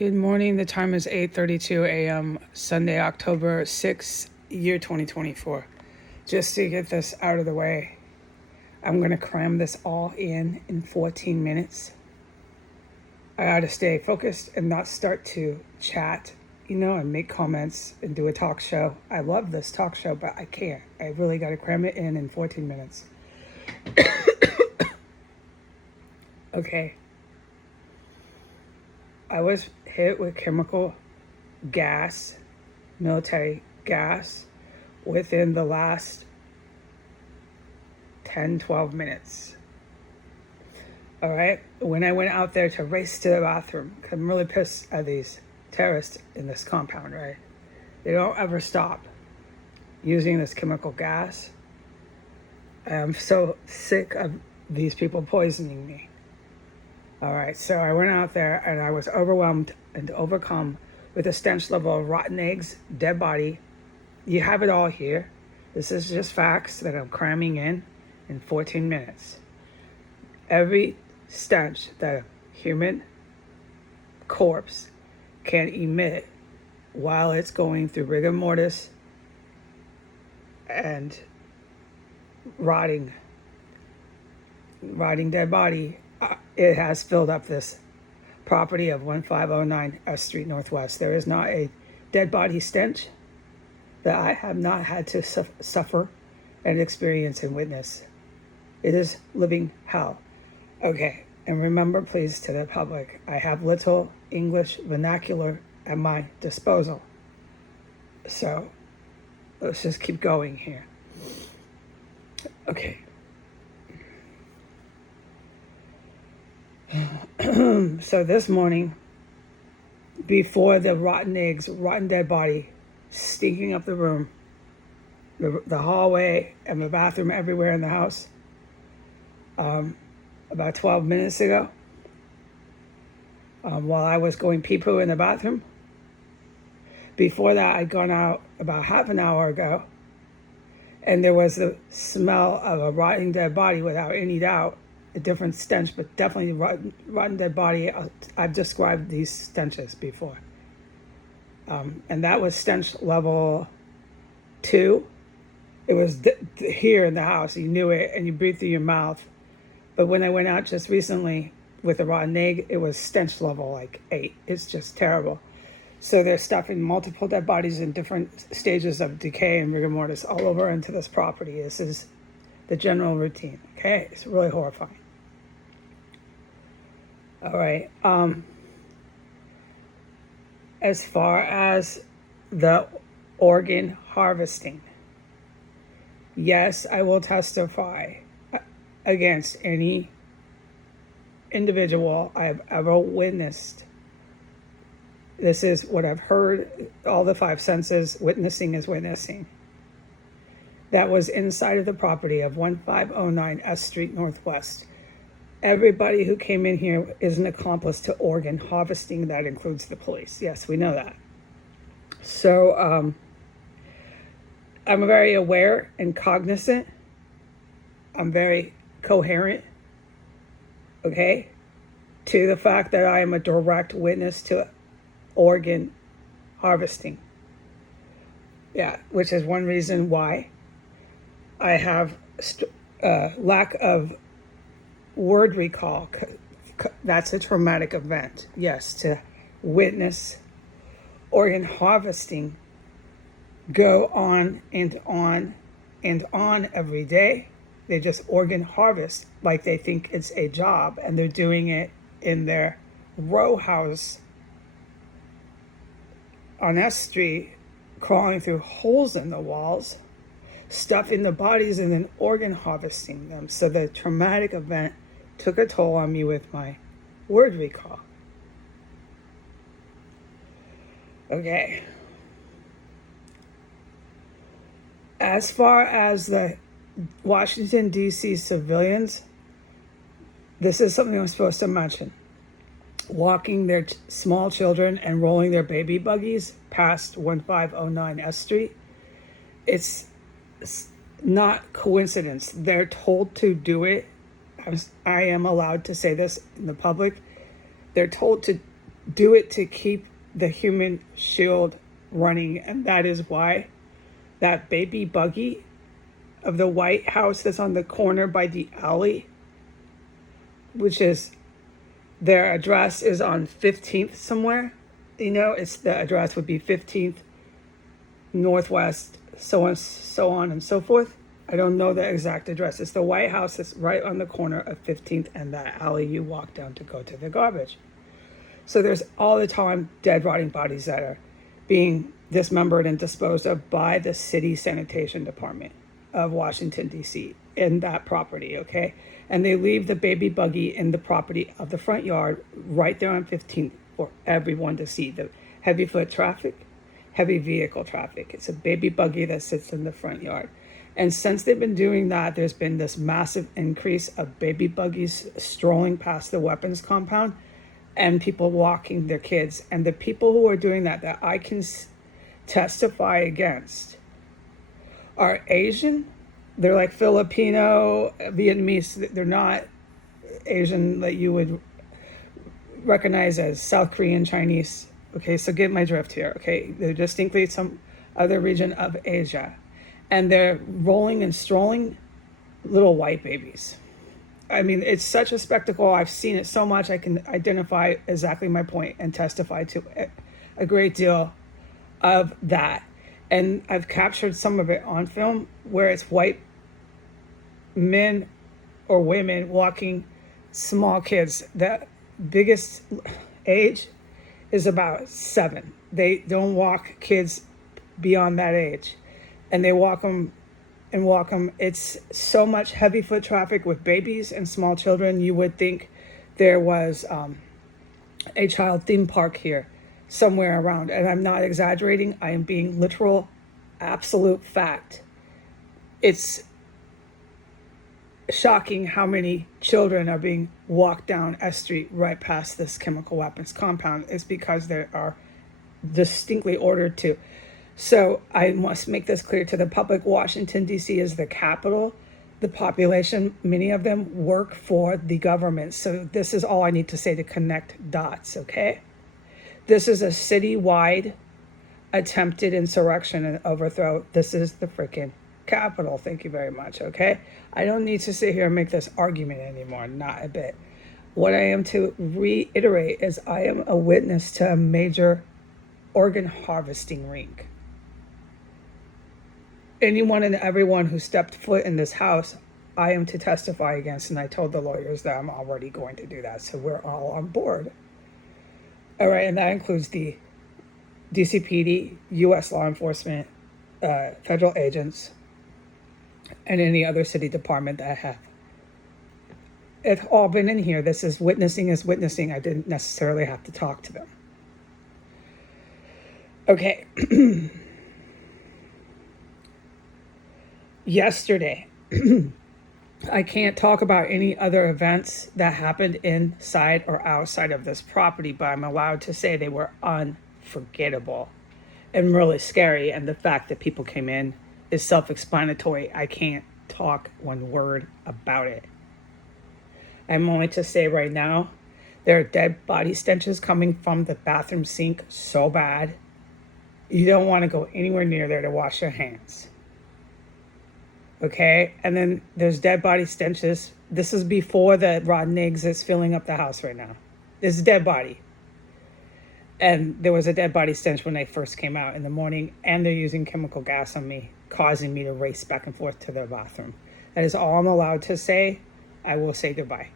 Good morning. The time is 8:32 a.m. Sunday, October 6th, year 2024. Just to get this out of the way, I'm going to cram this all in 14 minutes. I got to stay focused and not start to chat, and make comments and do a talk show. I love this talk show, but I can't. I really got to cram it in 14 minutes. Okay. I was hit with chemical gas, military gas, within the last 10-12 minutes. All right? When I went out there to race to the bathroom, because I'm really pissed at these terrorists in this compound, right? They don't ever stop using this chemical gas. I'm so sick of these people poisoning me. All right, so I went out there and I was overwhelmed and overcome with a stench level of rotten eggs, dead body. You have it all here. This is just facts that I'm cramming in 14 minutes. Every stench that a human corpse can emit while it's going through rigor mortis and rotting dead body, it has filled up this property of 1509 S Street Northwest. There is not a dead body stench that I have not had to suffer and experience and witness. It is living hell. Okay, and remember, please, to the public, I have little English vernacular at my disposal. So let's just keep going here. Okay. So this morning, before the rotten eggs, rotten dead body, stinking up the room, the hallway and the bathroom everywhere in the house, about 12 minutes ago, while I was going pee-poo in the bathroom. Before that, I'd gone out about half an hour ago, and there was the smell of a rotting dead body without any doubt. A different stench, but definitely rotten dead body. I've described these stenches before. And that was stench level 2. It was here in the house. You knew it, and you breathed through your mouth. But when I went out just recently with a rotten egg, it was stench level like 8. It's just terrible. So they're stuffing multiple dead bodies in different stages of decay and rigor mortis all over into this property. This is the general routine. Okay, it's really horrifying. All right. As far as the organ harvesting, yes, I will testify against any individual I've ever witnessed. This is what I've heard. All the 5 senses. Witnessing is witnessing. That was inside of the property of 1509 S Street Northwest. Everybody who came in here is an accomplice to organ harvesting. That includes the police. Yes, we know that. So I'm very aware and cognizant. I'm very coherent, okay, to the fact that I am a direct witness to organ harvesting. Yeah, which is one reason why I have lack of word recall. That's a traumatic event. Yes, to witness organ harvesting go on and on and on every day. They just organ harvest like they think it's a job, and they're doing it in their row house on S Street, crawling through holes in the walls, stuffing the bodies, and then organ harvesting them. So the traumatic event took a toll on me with my word recall. Okay. As far as the Washington, D.C. civilians, this is something I'm supposed to mention. Walking their small children and rolling their baby buggies past 1509 S Street, it's not coincidence. They're told to do it. I am allowed to say this in the public. They're told to do it to keep the human shield running. And that is why that baby buggy of the White House that's on the corner by the alley, which is their address is on 15th somewhere. It's the address would be 15th Northwest, so on and so forth. I don't know the exact address. It's the White House that's right on the corner of 15th and that alley you walk down to go to the garbage. So there's all the time dead, rotting bodies that are being dismembered and disposed of by the city sanitation department of Washington, D.C. in that property, okay? And they leave the baby buggy in the property of the front yard right there on 15th for everyone to see. The heavy foot traffic, heavy vehicle traffic. It's a baby buggy that sits in the front yard. And since they've been doing that, there's been this massive increase of baby buggies strolling past the weapons compound and people walking their kids. And the people who are doing that I can testify against are Asian. They're like Filipino, Vietnamese. They're not Asian that you would recognize as South Korean, Chinese. Okay, so get my drift here. Okay, they're distinctly some other region of Asia. And they're rolling and strolling little white babies. I mean, it's such a spectacle. I've seen it so much. I can identify exactly my point and testify to a great deal of that. And I've captured some of it on film where it's white men or women walking small kids. The biggest age is about 7. They don't walk kids beyond that age. And they walk them and walk them. It's so much heavy foot traffic with babies and small children. You would think there was a child theme park here somewhere around. And I'm not exaggerating. I am being literal, absolute fact. It's shocking how many children are being walked down S Street right past this chemical weapons compound. It's because they are distinctly ordered to. So I must make this clear to the public. Washington, D.C. is the capital. The population, many of them work for the government. So this is all I need to say to connect dots, okay? This is a citywide attempted insurrection and overthrow. This is the freaking capital. Thank you very much, okay? I don't need to sit here and make this argument anymore, not a bit. What I am to reiterate is I am a witness to a major organ harvesting rink. Anyone and everyone who stepped foot in this house, I am to testify against, and I told the lawyers that I'm already going to do that, so we're all on board. All right, and that includes the DCPD, U.S. law enforcement, federal agents, and any other city department that have all been in here. This is witnessing. I didn't necessarily have to talk to them. Okay. Yesterday, I can't talk about any other events that happened inside or outside of this property, but I'm allowed to say they were unforgettable and really scary. And the fact that people came in is self-explanatory. I can't talk one word about it. I'm only to say right now, there are dead body stenches coming from the bathroom sink so bad. You don't want to go anywhere near there to wash your hands. Okay, and then there's dead body stenches. This is before the rotten eggs that's filling up the house right now. This is dead body. And there was a dead body stench when they first came out in the morning, and they're using chemical gas on me, causing me to race back and forth to the bathroom. That is all I'm allowed to say. I will say goodbye.